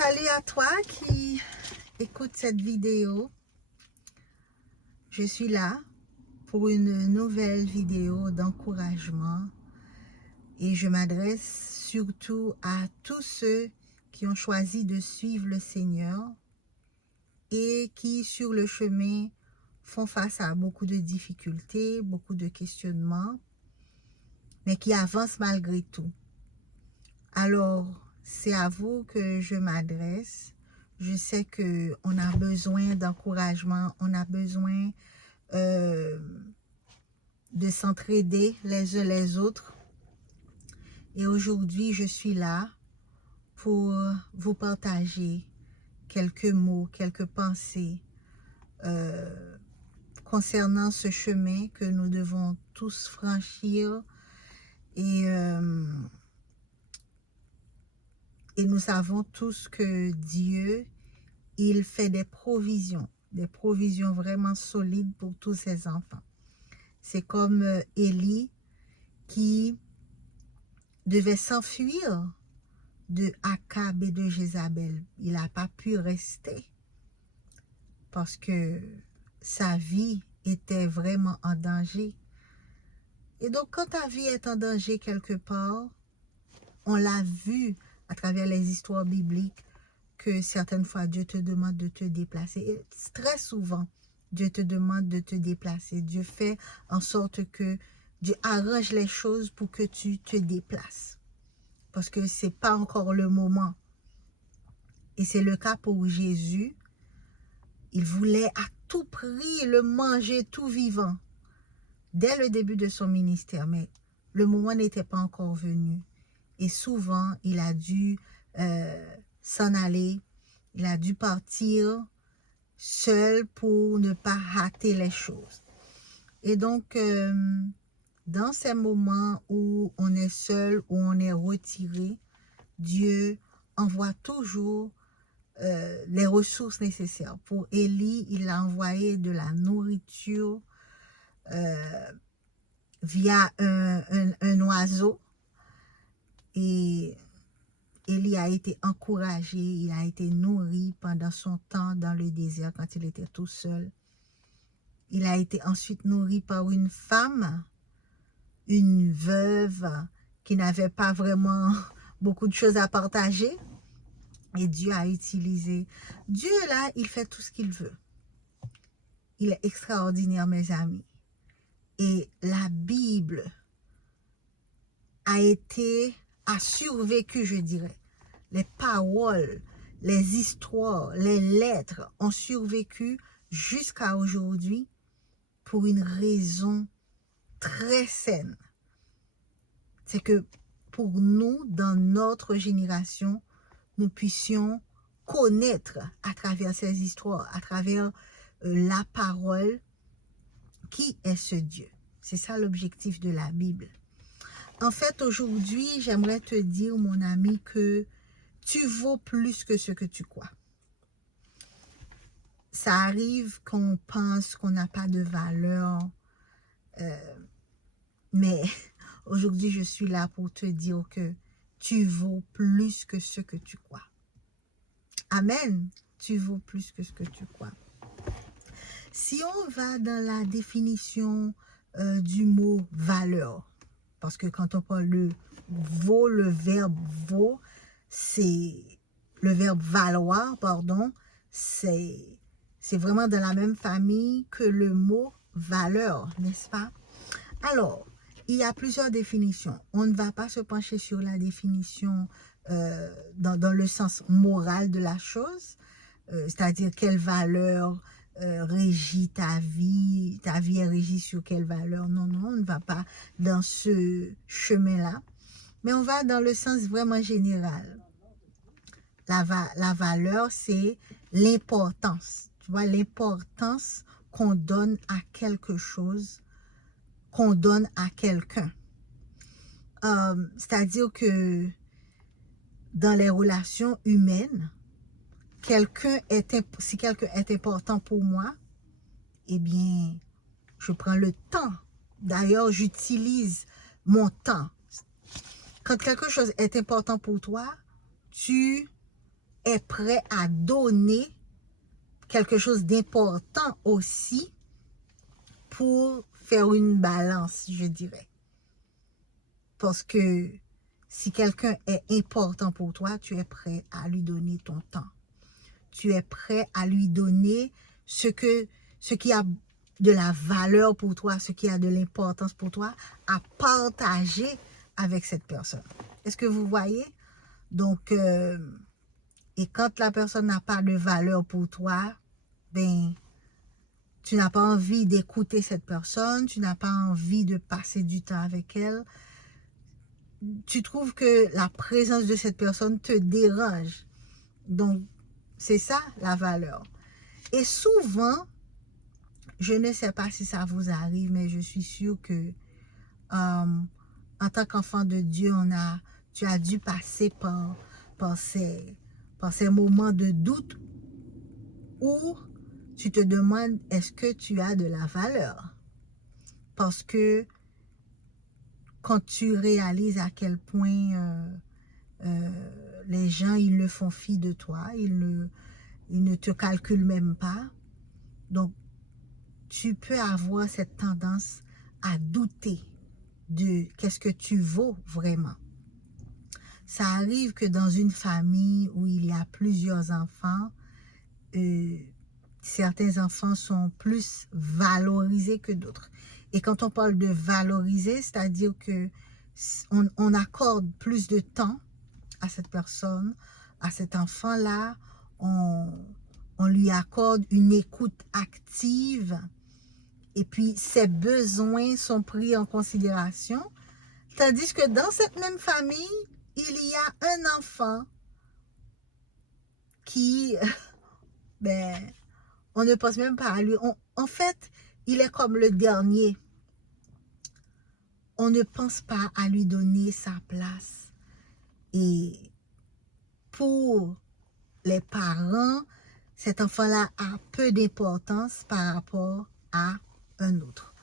Salut à toi qui écoute cette vidéo. Je suis là pour une nouvelle vidéo d'encouragement et je m'adresse surtout à tous ceux qui ont choisi de suivre le Seigneur et qui sur le chemin font face à beaucoup de difficultés, beaucoup de questionnements, mais qui avancent malgré tout. Alors, c'est à vous que je m'adresse. Je sais qu'on a besoin d'encouragement, on a besoin de s'entraider les uns les autres. Et aujourd'hui, je suis là pour vous partager quelques mots, quelques pensées concernant ce chemin que nous devons tous franchir. Et nous savons tous que Dieu, il fait des provisions vraiment solides pour tous ses enfants. C'est comme Élie qui devait s'enfuir de Akab et de Jézabel. Il n'a pas pu rester parce que sa vie était vraiment en danger. Et donc, quand ta vie est en danger quelque part, on l'a vu à travers les histoires bibliques que certaines fois Dieu te demande de te déplacer. Et très souvent, Dieu te demande de te déplacer. Dieu fait en sorte que Dieu arrange les choses pour que tu te déplaces. Parce que ce n'est pas encore le moment. Et c'est le cas pour Jésus. Il voulait à tout prix le manger tout vivant dès le début de son ministère. Mais le moment n'était pas encore venu. Et souvent, il a dû s'en aller. Il a dû partir seul pour ne pas rater les choses. Et donc, dans ces moments où on est seul, où on est retiré, Dieu envoie toujours les ressources nécessaires. Pour Élie, il a envoyé de la nourriture via un oiseau. Et Élie a été encouragé, il a été nourri pendant son temps dans le désert quand il était tout seul. Il a été ensuite nourri par une femme, une veuve qui n'avait pas vraiment beaucoup de choses à partager. Et Dieu a utilisé. Dieu là, il fait tout ce qu'il veut. Il est extraordinaire, mes amis. Et la Bible a survécu, je dirais. Les paroles, les histoires, les lettres ont survécu jusqu'à aujourd'hui pour une raison très saine. C'est que pour nous, dans notre génération, nous puissions connaître à travers ces histoires, à travers la parole, qui est ce Dieu. C'est ça l'objectif de la Bible. En fait, aujourd'hui, j'aimerais te dire, mon ami, que tu vaux plus que ce que tu crois. Ça arrive qu'on pense qu'on n'a pas de valeur, mais aujourd'hui, je suis là pour te dire que tu vaux plus que ce que tu crois. Amen. Tu vaux plus que ce que tu crois. Si on va dans la définition du mot valeur, parce que quand on parle de vaut, le verbe vaut, c'est le verbe valoir, pardon, c'est vraiment dans la même famille que le mot valeur, n'est-ce pas? Alors, il y a plusieurs définitions. On ne va pas se pencher sur la définition dans le sens moral de la chose, c'est-à-dire quelle valeur régit ta vie est régie sur quelle valeur. Non, on ne va pas dans ce chemin-là, mais on va dans le sens vraiment général. La valeur, c'est l'importance. Tu vois, l'importance qu'on donne à quelque chose, qu'on donne à quelqu'un. C'est-à-dire que dans les relations humaines, si quelqu'un est important pour moi, eh bien, je prends le temps. D'ailleurs, j'utilise mon temps. Quand quelque chose est important pour toi, tu est prêt à donner quelque chose d'important aussi pour faire une balance, je dirais. Parce que si quelqu'un est important pour toi, tu es prêt à lui donner ton temps. Tu es prêt à lui donner ce qui a de la valeur pour toi, ce qui a de l'importance pour toi, à partager avec cette personne. Est-ce que vous voyez? Donc, et quand la personne n'a pas de valeur pour toi, ben, tu n'as pas envie d'écouter cette personne, tu n'as pas envie de passer du temps avec elle. Tu trouves que la présence de cette personne te dérange. Donc, c'est ça la valeur. Et souvent, je ne sais pas si ça vous arrive, mais je suis sûre que en tant qu'enfant de Dieu, tu as dû passer par ces moments de doute où tu te demandes, est-ce que tu as de la valeur? Parce que quand tu réalises à quel point les gens, ils ne font fi de toi, ils ne te calculent même pas. Donc, tu peux avoir cette tendance à douter de qu'est-ce que tu vaux vraiment. Ça arrive que dans une famille où il y a plusieurs enfants, certains enfants sont plus valorisés que d'autres. Et quand on parle de valoriser, c'est-à-dire que on accorde plus de temps à cette personne, à cet enfant-là, on lui accorde une écoute active et puis ses besoins sont pris en considération. Tandis que dans cette même famille, il y a un enfant qui, ben, on ne pense même pas à lui. En fait, il est comme le dernier. On ne pense pas à lui donner sa place. Et pour les parents, cet enfant-là a peu d'importance par rapport à un autre.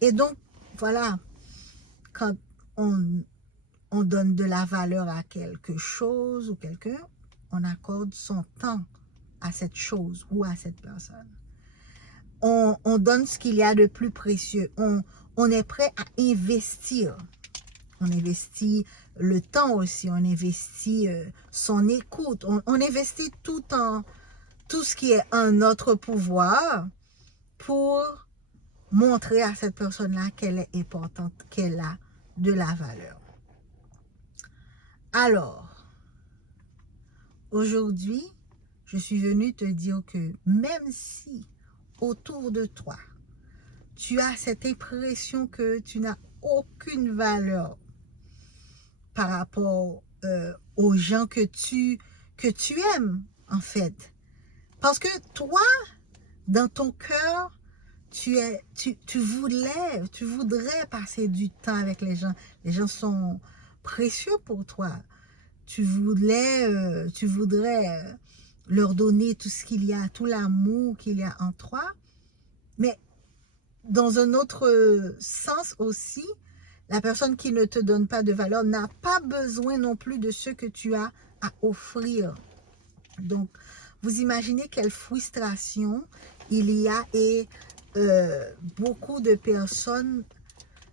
Et donc, voilà, quand on donne de la valeur à quelque chose ou quelqu'un, on accorde son temps à cette chose ou à cette personne. On donne ce qu'il y a de plus précieux. On est prêt à investir. On investit le temps aussi. On investit son écoute. On investit tout ce qui est en notre pouvoir pour montrer à cette personne-là qu'elle est importante, qu'elle a de la valeur. Alors, aujourd'hui, je suis venue te dire que même si autour de toi, tu as cette impression que tu n'as aucune valeur par rapport aux gens que tu aimes, en fait. Parce que toi, dans ton cœur, tu voudrais passer du temps avec les gens. Les gens sont précieux pour toi. Tu voudrais leur donner tout ce qu'il y a, tout l'amour qu'il y a en toi. Mais dans un autre sens aussi, la personne qui ne te donne pas de valeur n'a pas besoin non plus de ce que tu as à offrir. Donc, vous imaginez quelle frustration il y a et beaucoup de personnes,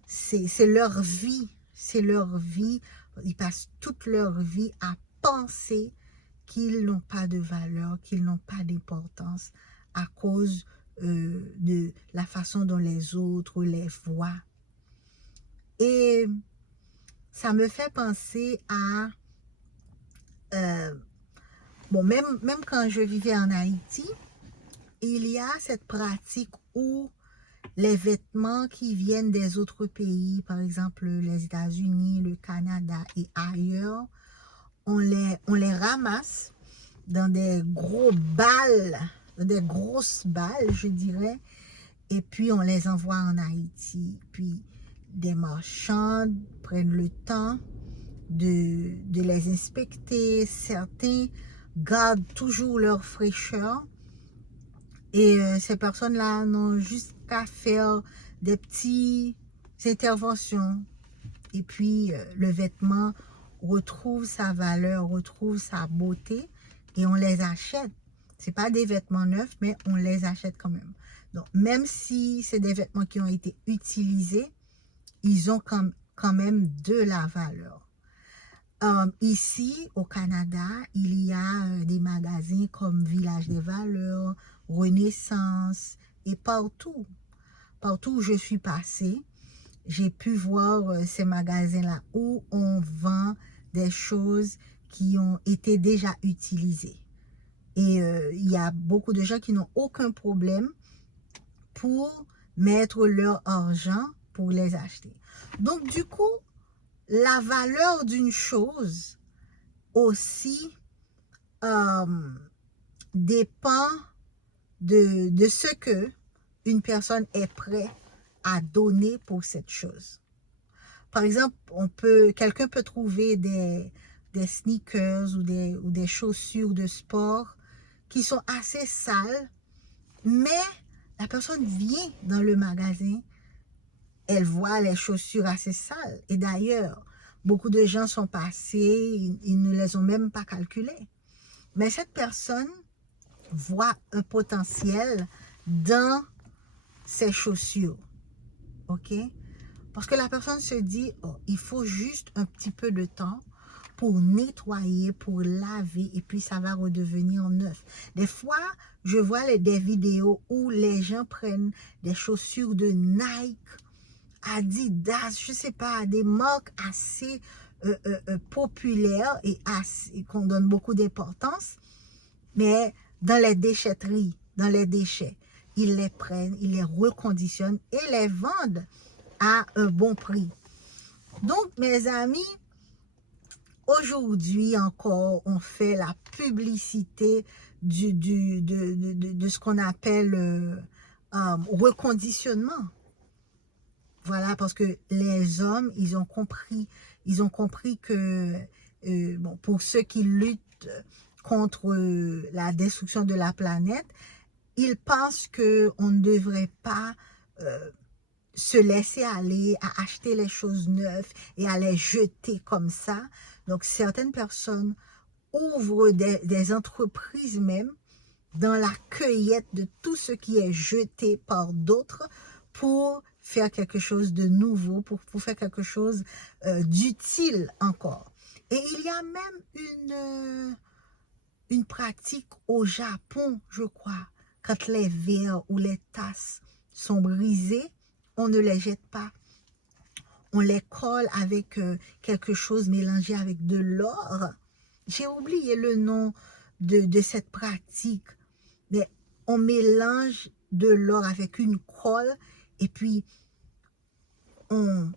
c'est leur vie. C'est leur vie. Ils passent toute leur vie à penser qu'ils n'ont pas de valeur, qu'ils n'ont pas d'importance à cause de la façon dont les autres les voient. Et ça me fait penser à... bon, même quand je vivais en Haïti, il y a cette pratique où les vêtements qui viennent des autres pays, par exemple les États-Unis, le Canada et ailleurs, on les ramasse dans des grosses balles, je dirais, et puis on les envoie en Haïti. Puis des marchands prennent le temps de les inspecter. Certains gardent toujours leur fraîcheur. Et ces personnes-là n'ont juste qu'à faire des petites interventions. Et puis, le vêtement retrouve sa valeur, retrouve sa beauté. et on les achète. Ce n'est pas des vêtements neufs, mais on les achète quand même. Donc, même si c'est des vêtements qui ont été utilisés, ils ont quand même de la valeur. Ici, au Canada, il y a des magasins comme Village des Valeurs, Renaissance, et partout où je suis passée, j'ai pu voir ces magasins-là où on vend des choses qui ont été déjà utilisées. Et il y a beaucoup de gens qui n'ont aucun problème pour mettre leur argent pour les acheter. Donc, du coup, la valeur d'une chose aussi dépend de ce que une personne est prête à donner pour cette chose. Par exemple, quelqu'un peut trouver des sneakers ou des chaussures de sport qui sont assez sales, mais la personne vient dans le magasin, elle voit les chaussures assez sales. Et d'ailleurs, beaucoup de gens sont passés, ils ne les ont même pas calculées. Mais cette personne voit un potentiel dans ses chaussures. OK? Parce que la personne se dit, oh, il faut juste un petit peu de temps pour nettoyer, pour laver, et puis ça va redevenir neuf. Des fois, je vois des vidéos où les gens prennent des chaussures de Nike, Adidas, je ne sais pas, des marques assez populaires et qu'on donne beaucoup d'importance, mais dans les déchetteries, dans les déchets, ils les prennent, ils les reconditionnent et les vendent à un bon prix. Donc, mes amis, aujourd'hui encore, on fait la publicité de ce qu'on appelle reconditionnement. Voilà, parce que les hommes, ils ont compris que, bon, pour ceux qui luttent contre la destruction de la planète, ils pensent qu'on ne devrait pas se laisser aller à acheter les choses neuves et à les jeter comme ça. Donc, certaines personnes ouvrent des entreprises même dans la cueillette de tout ce qui est jeté par d'autres pour faire quelque chose de nouveau, pour faire quelque chose d'utile encore. Et il y a même une pratique au Japon, je crois, quand les verres ou les tasses sont brisés, on ne les jette pas. On les colle avec quelque chose mélangé avec de l'or. J'ai oublié le nom de cette pratique. Mais on mélange de l'or avec une colle et puis on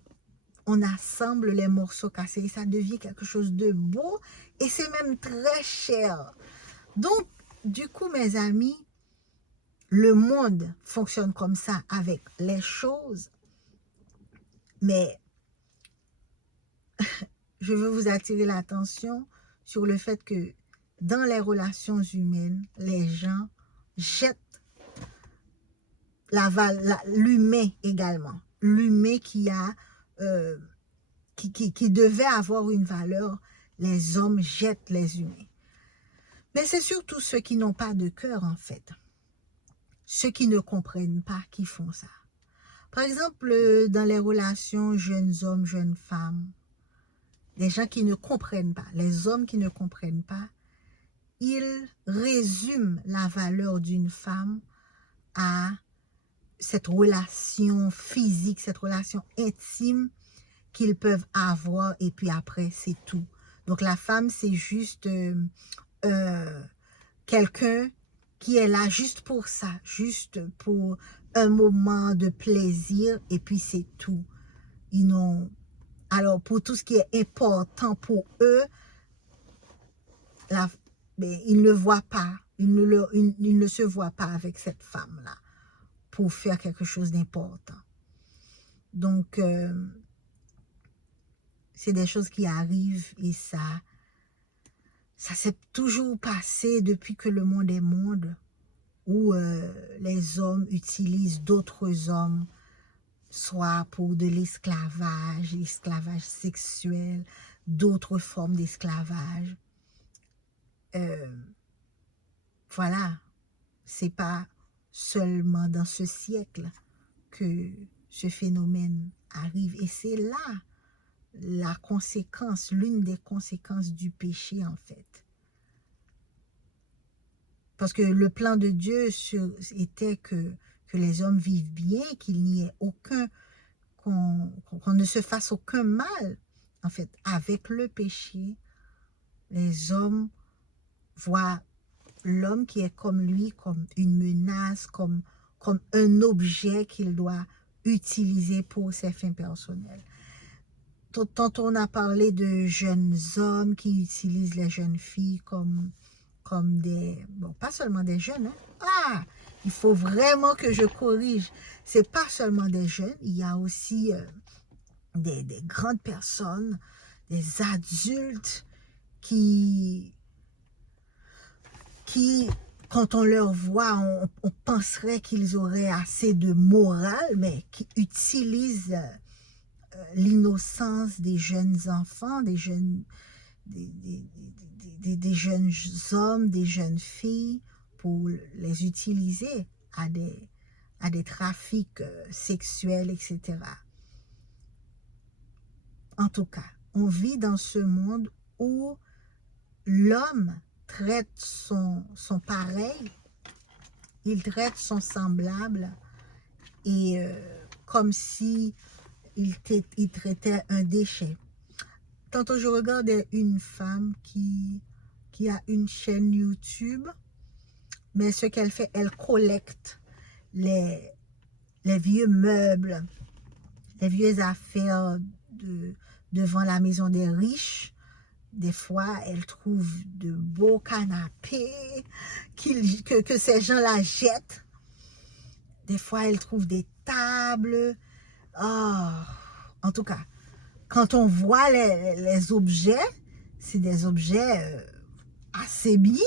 assemble les morceaux cassés et ça devient quelque chose de beau et c'est même très cher. Donc, du coup, mes amis, le monde fonctionne comme ça avec les choses, mais je veux vous attirer l'attention sur le fait que dans les relations humaines, les gens jettent l'humain également. L'humain qui devait avoir une valeur, les hommes jettent les humains. Mais c'est surtout ceux qui n'ont pas de cœur, en fait. Ceux qui ne comprennent pas qui font ça. Par exemple, dans les relations jeunes hommes, jeunes femmes, les gens qui ne comprennent pas, les hommes qui ne comprennent pas, ils résument la valeur d'une femme à cette relation physique, cette relation intime qu'ils peuvent avoir et puis après, c'est tout. Donc, la femme, c'est juste quelqu'un qui est là juste pour ça, juste pour un moment de plaisir et puis c'est tout. Alors, pour tout ce qui est important pour eux, mais ils ne voient pas, ils ne se voient pas avec cette femme-là pour faire quelque chose d'important. Donc, c'est des choses qui arrivent et ça s'est toujours passé depuis que le monde est monde, où les hommes utilisent d'autres hommes, soit pour de l'esclavage, l'esclavage sexuel, d'autres formes d'esclavage. voilà, c'est pas seulement dans ce siècle que ce phénomène arrive. Et c'est là la conséquence, l'une des conséquences du péché en fait. Parce que le plan de Dieu était que les hommes vivent bien, qu'il n'y ait aucun, qu'on ne se fasse aucun mal. En fait, avec le péché, les hommes voient l'homme qui est comme lui comme une menace, comme un objet qu'il doit utiliser pour ses fins personnelles. Tantôt on a parlé de jeunes hommes qui utilisent les jeunes filles comme des... Bon, pas seulement des jeunes. Hein. Ah, il faut vraiment que je corrige. C'est pas seulement des jeunes, il y a aussi des grandes personnes, des adultes qui, quand on leur voit, on penserait qu'ils auraient assez de morale, mais qui utilisent l'innocence des jeunes enfants, des jeunes hommes, des jeunes filles, pour les utiliser à des trafics sexuels, etc. En tout cas, on vit dans ce monde où l'homme traite son pareil, il traite son semblable, et comme si il traitait un déchet. Tantôt, je regardais une femme qui a une chaîne YouTube, mais ce qu'elle fait, elle collecte les vieux meubles, les vieux affaires devant la maison des riches. Des fois, elle trouve de beaux canapés que ces gens la jettent. Des fois, elle trouve des tables. Oh, en tout cas, quand on voit les objets, c'est des objets assez bien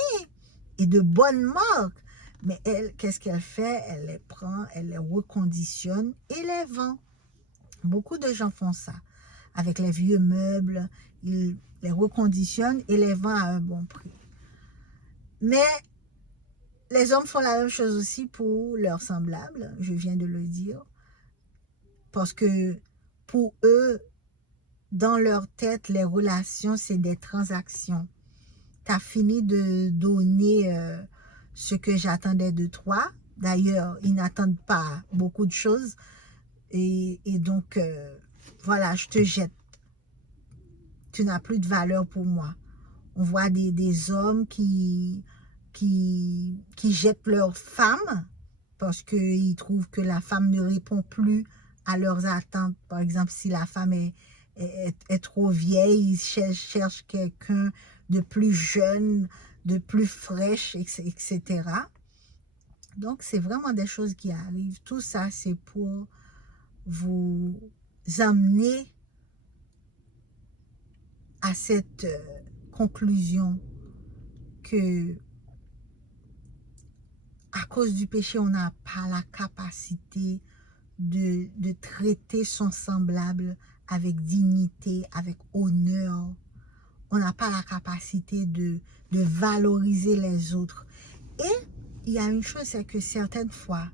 et de bonne marque. Mais elle, qu'est-ce qu'elle fait? Elle les prend, elle les reconditionne et les vend. Beaucoup de gens font ça. Avec les vieux meubles, ils les reconditionnent et les vendent à un bon prix. Mais les hommes font la même chose aussi pour leurs semblables, je viens de le dire. Parce que pour eux, dans leur tête, les relations, c'est des transactions. Tu as fini de donner ce que j'attendais de toi. D'ailleurs, ils n'attendent pas beaucoup de choses. Et donc, voilà, je te jette. Tu n'as plus de valeur pour moi. On voit des hommes qui jettent leur femme parce qu'ils trouvent que la femme ne répond plus à leurs attentes. Par exemple, si la femme est trop vieille, ils cherchent quelqu'un de plus jeune, de plus fraîche, etc. Donc, c'est vraiment des choses qui arrivent. Tout ça, c'est pour vous amener à cette conclusion que à cause du péché, on n'a pas la capacité de traiter son semblable avec dignité, avec honneur. On n'a pas la capacité de valoriser les autres. Et il y a une chose, c'est que certaines fois,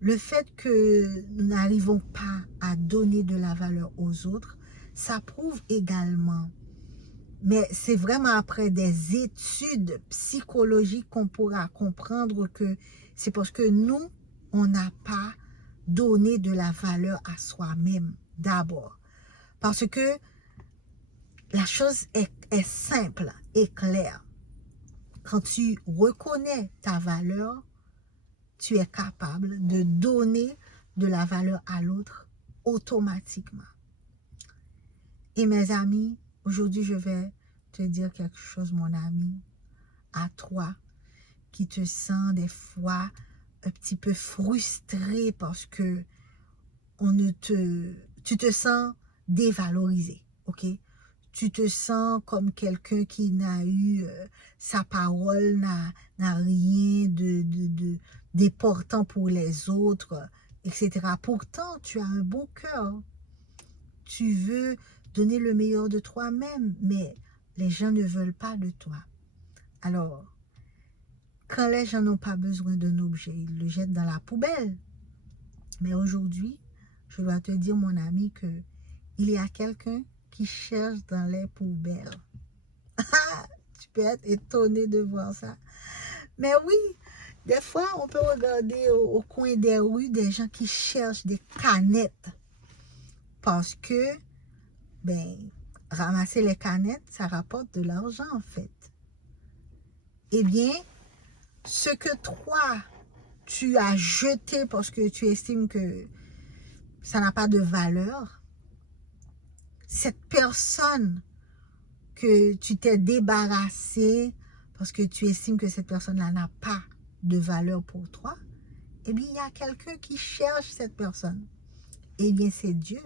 le fait que nous n'arrivons pas à donner de la valeur aux autres, ça prouve également, mais c'est vraiment après des études psychologiques qu'on pourra comprendre que c'est parce que nous, on n'a pas donné de la valeur à soi-même d'abord. Parce que la chose est simple et claire. Quand tu reconnais ta valeur, tu es capable de donner de la valeur à l'autre automatiquement. Et mes amis, aujourd'hui, je vais te dire quelque chose, mon ami, à toi, qui te sens des fois un petit peu frustré parce que tu te sens dévalorisé, ok? Tu te sens comme quelqu'un qui n'a eu sa parole, n'a rien d'important pour les autres, etc. Pourtant, tu as un bon cœur. Tu veux donner le meilleur de toi-même, mais les gens ne veulent pas de toi. Alors, Quand les gens n'ont pas besoin d'un objet, ils le jettent dans la poubelle. Mais aujourd'hui, je dois te dire, mon ami, que il y a quelqu'un qui cherche dans les poubelles. Tu peux être étonné de voir ça. Mais oui, des fois, on peut regarder au coin des rues des gens qui cherchent des canettes. Parce que, ben, ramasser les canettes, ça rapporte de l'argent, en fait. Eh bien, ce que toi, tu as jeté parce que tu estimes que ça n'a pas de valeur, cette personne que tu t'es débarrassé parce que tu estimes que cette personne-là n'a pas de valeur pour toi, eh bien, il y a quelqu'un qui cherche cette personne. Eh bien, c'est Dieu.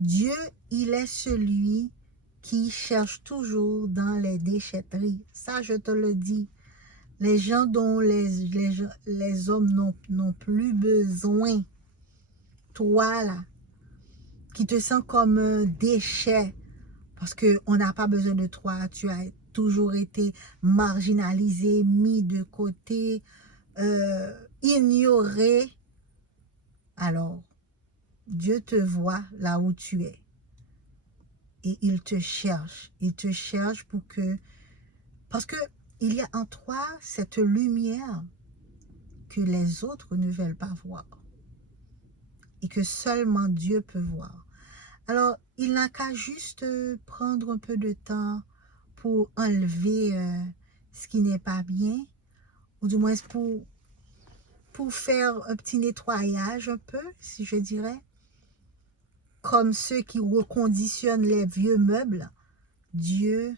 Dieu, il est celui qui cherche toujours dans les déchetteries. Ça, je te le dis. Les gens dont les hommes n'ont plus besoin, toi là, qui te sens comme un déchet, parce qu'on n'a pas besoin de toi, tu as toujours été marginalisé, mis de côté, ignoré. Alors, Dieu te voit là où tu es. Et il te cherche. Il te cherche pour que... Parce que il y a en toi cette lumière que les autres ne veulent pas voir. Et que seulement Dieu peut voir. Alors, il n'a qu'à juste prendre un peu de temps pour enlever ce qui n'est pas bien, ou du moins pour faire un petit nettoyage un peu, si je dirais, comme ceux qui reconditionnent les vieux meubles. Dieu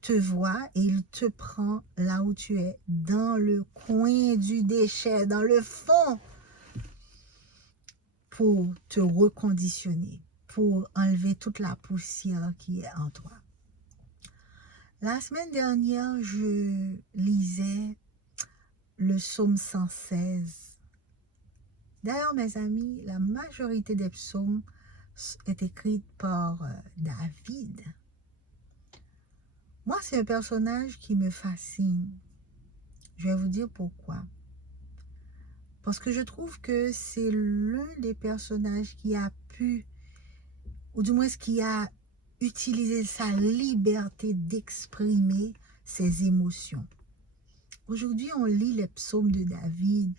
te voit et il te prend là où tu es, dans le coin du déchet, dans le fond, pour te reconditionner, pour enlever toute la poussière qui est en toi. La semaine dernière, je lisais le psaume 116. D'ailleurs, mes amis, la majorité des psaumes est écrite par David. Moi, c'est un personnage qui me fascine. Je vais vous dire pourquoi. Parce que je trouve que c'est l'un des personnages qui a pu, ou du moins qui a utilisé sa liberté d'exprimer ses émotions. Aujourd'hui, on lit les psaumes de David,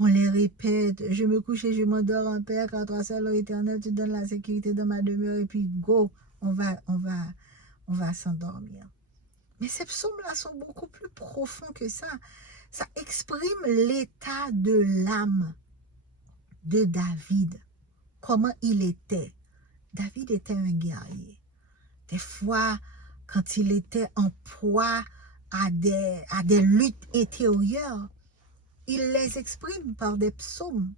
on les répète. Je me couche et je m'endors en paix, car toi seul, l'Éternel, tu donnes la sécurité dans ma demeure, et puis go, on va s'endormir. Mais ces psaumes-là sont beaucoup plus profonds que ça. Ça exprime l'état de l'âme de David. Comment il était. David était un guerrier. Des fois, quand il était en proie à des luttes intérieures, il les exprime par des psaumes.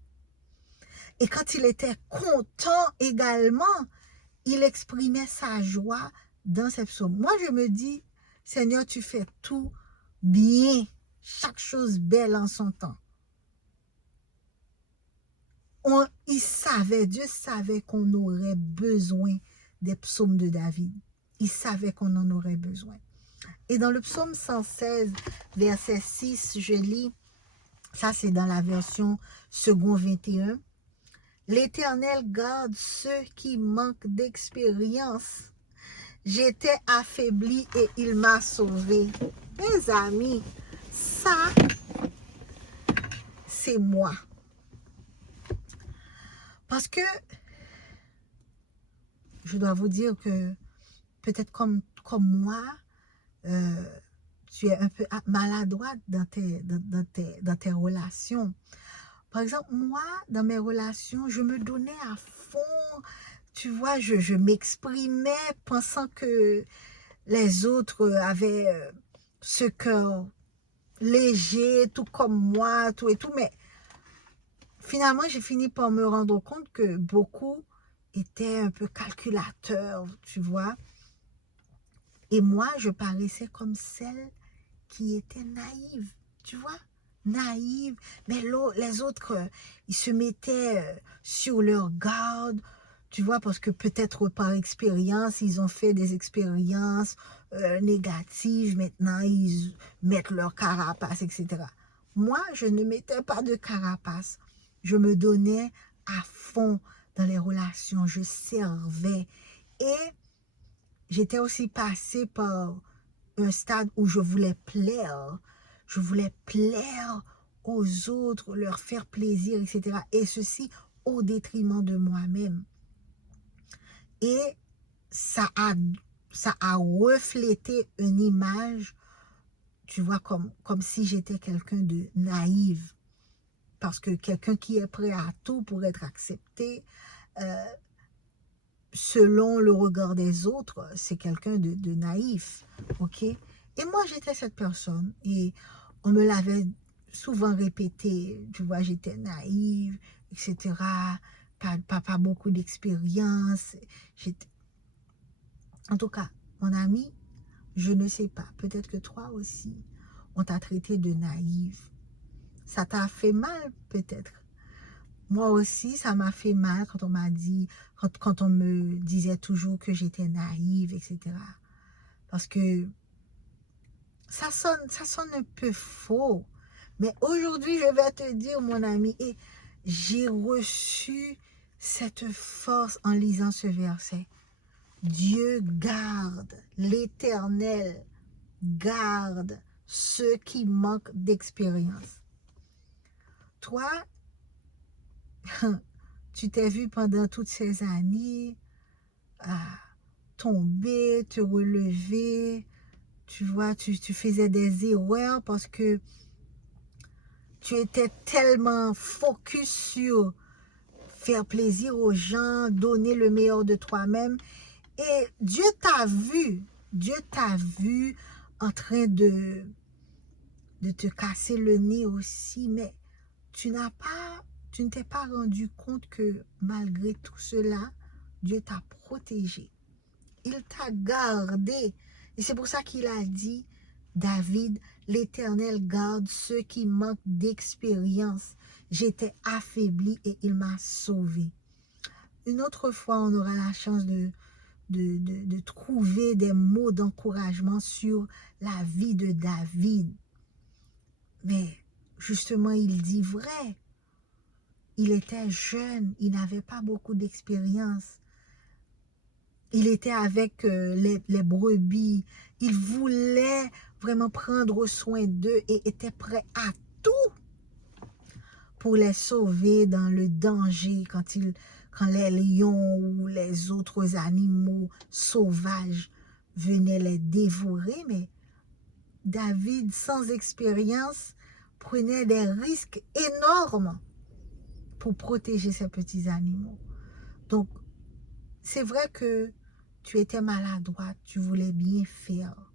Et quand il était content également, il exprimait sa joie dans ses psaumes. Moi, je me dis, Seigneur, tu fais tout bien, chaque chose belle en son temps. Dieu savait qu'on aurait besoin des psaumes de David. Il savait qu'on en aurait besoin. Et dans le psaume 116, verset 6, je lis, ça c'est dans la version second 21, « L'Éternel garde ceux qui manquent d'expérience. J'étais affaibli et il m'a sauvé. » Mes amis, ça, c'est moi. Parce que, je dois vous dire que, peut-être comme moi, tu es un peu maladroite dans tes relations. Par exemple, moi, dans mes relations, je me donnais à fond. Tu vois, je m'exprimais pensant que les autres avaient ce cœur léger, tout comme moi, tout et tout. Mais finalement, j'ai fini par me rendre compte que beaucoup étaient un peu calculateurs, tu vois. Et moi, je paraissais comme celle qui était naïve, tu vois, naïve. Mais les autres, ils se mettaient sur leur garde, tu vois, parce que peut-être par expérience, ils ont fait des expériences négatives, maintenant ils mettent leur carapace, etc. Moi, je ne mettais pas de carapace. Je me donnais à fond dans les relations. Je servais. Et j'étais aussi passée par un stade où je voulais plaire. Je voulais plaire aux autres, leur faire plaisir, etc. Et ceci au détriment de moi-même. Et ça a reflété une image, tu vois, comme si j'étais quelqu'un de naïf. Parce que quelqu'un qui est prêt à tout pour être accepté, selon le regard des autres, c'est quelqu'un de naïf. Ok? Et moi, j'étais cette personne. Et on me l'avait souvent répété. Tu vois, j'étais naïve, etc. Pas beaucoup d'expérience. En tout cas, mon ami, je ne sais pas. Peut-être que toi aussi, on t'a traité de naïve. Ça t'a fait mal, peut-être. Moi aussi, ça m'a fait mal quand on m'a dit, quand on me disait toujours que j'étais naïve, etc. Parce que ça sonne un peu faux. Mais aujourd'hui, je vais te dire, mon ami, et j'ai reçu cette force en lisant ce verset. Dieu garde, l'Éternel garde ceux qui manquent d'expérience. Toi, tu t'es vu pendant toutes ces années à tomber, te relever, tu vois, tu faisais des erreurs parce que tu étais tellement focus sur faire plaisir aux gens, donner le meilleur de toi-même. Et Dieu t'a vu en train de te casser le nez aussi, mais tu ne t'es pas rendu compte que malgré tout cela, Dieu t'a protégé. Il t'a gardé. Et c'est pour ça qu'il a dit, David, l'Éternel garde ceux qui manquent d'expérience. J'étais affaibli et il m'a sauvé. Une autre fois, on aura la chance de trouver des mots d'encouragement sur la vie de David. Mais justement, il dit vrai. Il était jeune, il n'avait pas beaucoup d'expérience. Il était avec les brebis. Il voulait vraiment prendre soin d'eux et était prêt à tout pour les sauver dans le danger quand les lions ou les autres animaux sauvages venaient les dévorer. Mais David, sans expérience, prenait des risques énormes pour protéger ces petits animaux. Donc, c'est vrai que tu étais maladroite, tu voulais bien faire,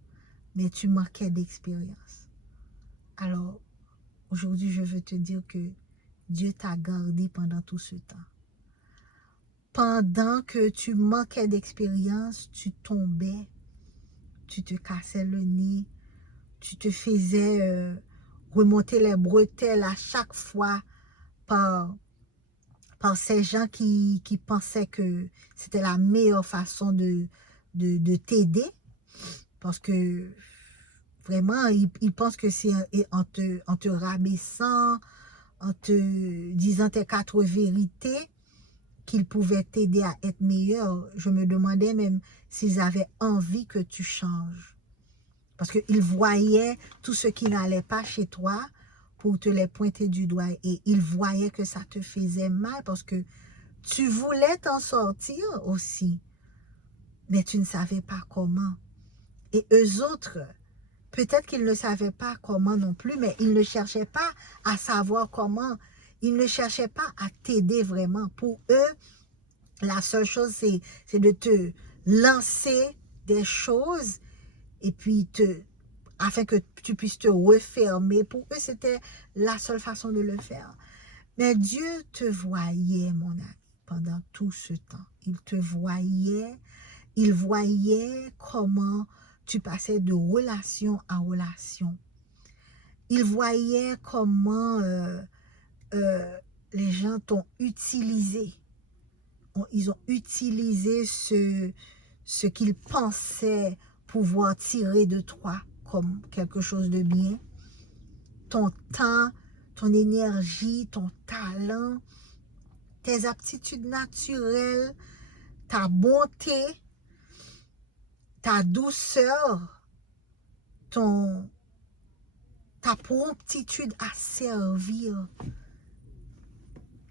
mais tu manquais d'expérience. Alors, aujourd'hui, je veux te dire que Dieu t'a gardé pendant tout ce temps. Pendant que tu manquais d'expérience, tu tombais, tu te cassais le nez, tu te faisais remonter les bretelles à chaque fois par ces gens qui pensaient que c'était la meilleure façon de t'aider. Parce que vraiment, ils pensent que c'est en te rabaissant, en te disant tes quatre vérités, qu'ils pouvaient t'aider à être meilleur. Je me demandais même s'ils avaient envie que tu changes. Parce qu'ils voyaient tout ce qui n'allait pas chez toi pour te les pointer du doigt. Et ils voyaient que ça te faisait mal parce que tu voulais t'en sortir aussi. Mais tu ne savais pas comment. Et eux autres, peut-être qu'ils ne savaient pas comment non plus, mais ils ne cherchaient pas à savoir comment. Ils ne cherchaient pas à t'aider vraiment. Pour eux, la seule chose, c'est de te lancer des choses et puis afin que tu puisses te refermer. Pour eux, c'était la seule façon de le faire. Mais Dieu te voyait, mon ami, pendant tout ce temps. Il te voyait. Il voyait comment tu passais de relation en relation. Il voyait comment les gens t'ont utilisé. Ils ont utilisé ce qu'ils pensaient pouvoir tirer de toi comme quelque chose de bien. Ton temps, ton énergie, ton talent, tes aptitudes naturelles, ta bonté, ta douceur, ta promptitude à servir.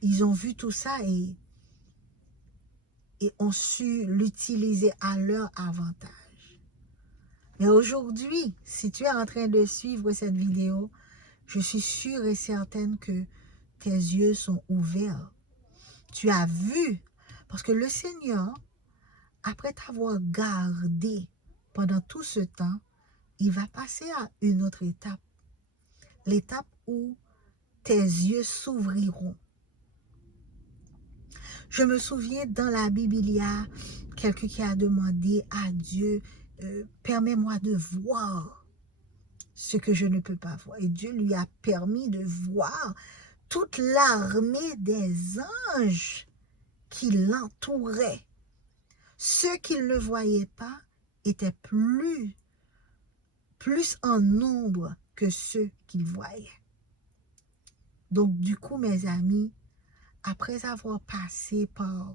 Ils ont vu tout ça et ont su l'utiliser à leur avantage. Mais aujourd'hui, si tu es en train de suivre cette vidéo, je suis sûre et certaine que tes yeux sont ouverts. Tu as vu, parce que le Seigneur, après t'avoir gardé pendant tout ce temps, il va passer à une autre étape. L'étape où tes yeux s'ouvriront. Je me souviens, dans la Bible, il y a quelqu'un qui a demandé à Dieu, permets-moi de voir ce que je ne peux pas voir. Et Dieu lui a permis de voir toute l'armée des anges qui l'entouraient. Ceux qu'il ne voyait pas étaient plus en nombre que ceux qu'il voyait. Donc, du coup, mes amis, après avoir passé par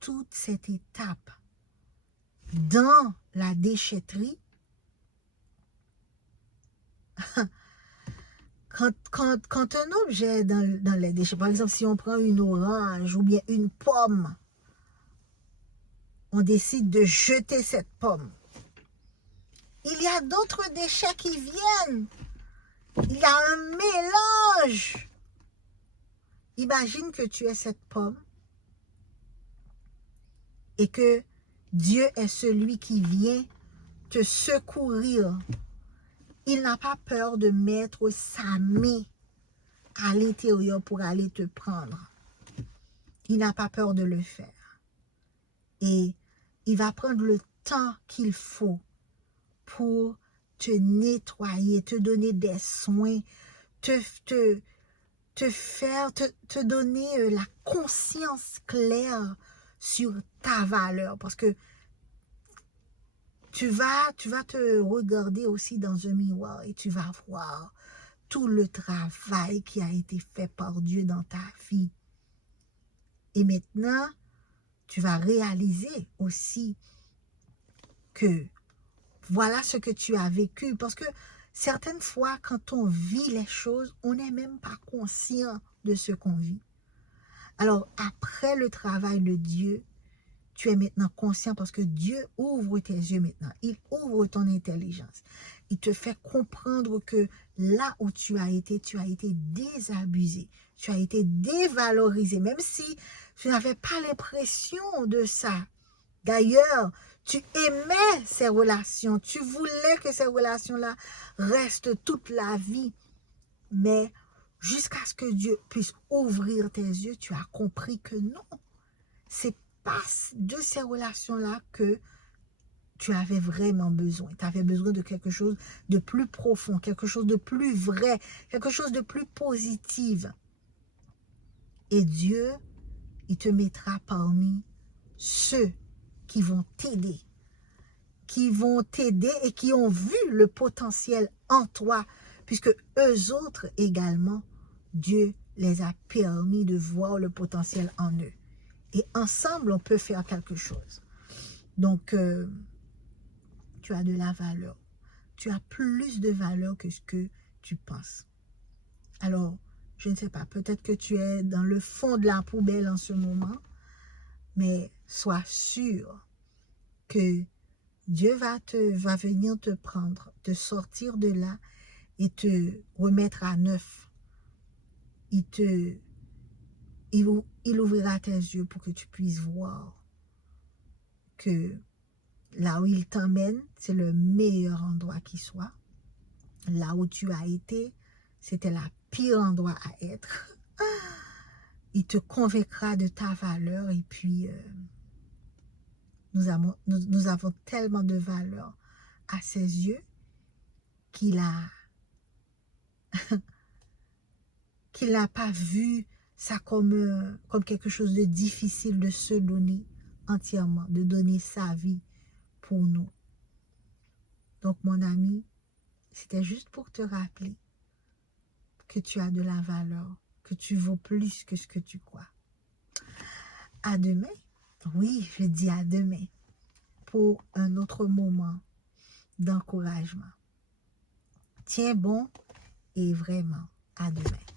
toute cette étape dans la déchetterie, quand un objet dans les déchets, par exemple, si on prend une orange ou bien une pomme, on décide de jeter cette pomme. Il y a d'autres déchets qui viennent. Il y a un mélange. Imagine que tu es cette pomme et que Dieu est celui qui vient te secourir. Il n'a pas peur de mettre sa main à l'intérieur pour aller te prendre. Il n'a pas peur de le faire. Et il va prendre le temps qu'il faut pour te nettoyer, te donner des soins, te donner la conscience claire sur ta valeur. Parce que tu vas te regarder aussi dans un miroir et tu vas voir tout le travail qui a été fait par Dieu dans ta vie. Et maintenant, tu vas réaliser aussi que voilà ce que tu as vécu. Parce que certaines fois, quand on vit les choses, on n'est même pas conscient de ce qu'on vit. Alors, après le travail de Dieu, tu es maintenant conscient parce que Dieu ouvre tes yeux maintenant. Il ouvre ton intelligence. Il te fait comprendre que là où tu as été désabusé. Tu as été dévalorisé, même si tu n'avais pas l'impression de ça. D'ailleurs, tu aimais ces relations. Tu voulais que ces relations-là restent toute la vie. Mais jusqu'à ce que Dieu puisse ouvrir tes yeux, tu as compris que non. C'est pas de ces relations-là que tu avais vraiment besoin. Tu avais besoin de quelque chose de plus profond, quelque chose de plus vrai, quelque chose de plus positif. Et Dieu, il te mettra parmi ceux qui vont t'aider et qui ont vu le potentiel en toi, puisque eux autres également, Dieu les a permis de voir le potentiel en eux. Et ensemble, on peut faire quelque chose. Donc, tu as de la valeur. Tu as plus de valeur que ce que tu penses. Alors, je ne sais pas, peut-être que tu es dans le fond de la poubelle en ce moment, mais sois sûr que Dieu va venir te prendre, te sortir de là et te remettre à neuf. Il ouvrira tes yeux pour que tu puisses voir que là où il t'emmène, c'est le meilleur endroit qui soit. Là où tu as été, c'était le pire endroit à être. Il te convaincra de ta valeur et puis nous avons tellement de valeur à ses yeux qu'il n'a pas vu ça comme quelque chose de difficile de se donner entièrement, de donner sa vie pour nous. Donc, mon ami, c'était juste pour te rappeler que tu as de la valeur, que tu vaux plus que ce que tu crois. À demain. Oui, je dis à demain pour un autre moment d'encouragement. Tiens bon et vraiment à demain.